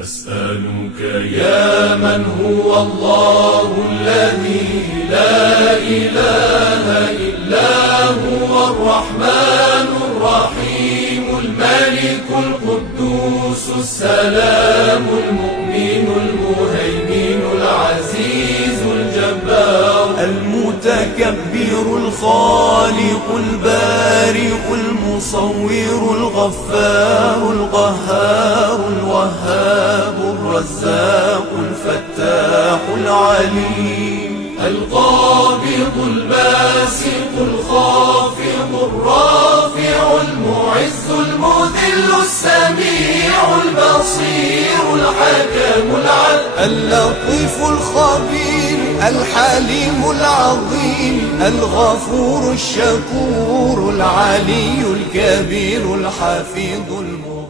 نسألك يا من هو الله الذي لا إله إلا هو الرحمن الرحيم الملك القدوس السلام المؤمن المهيمن العزيز الجبار المتكبر الخالق البارئ المصور الغفار القهار الوهاب الرزاق الفتاح العليم القابض الباسط الخافض الرافع المعز المذل السميع البصير الحكم العدل اللطيف الخبير الحليم العظيم الغفور الشكور العلي الكبير الحفيظ المبين.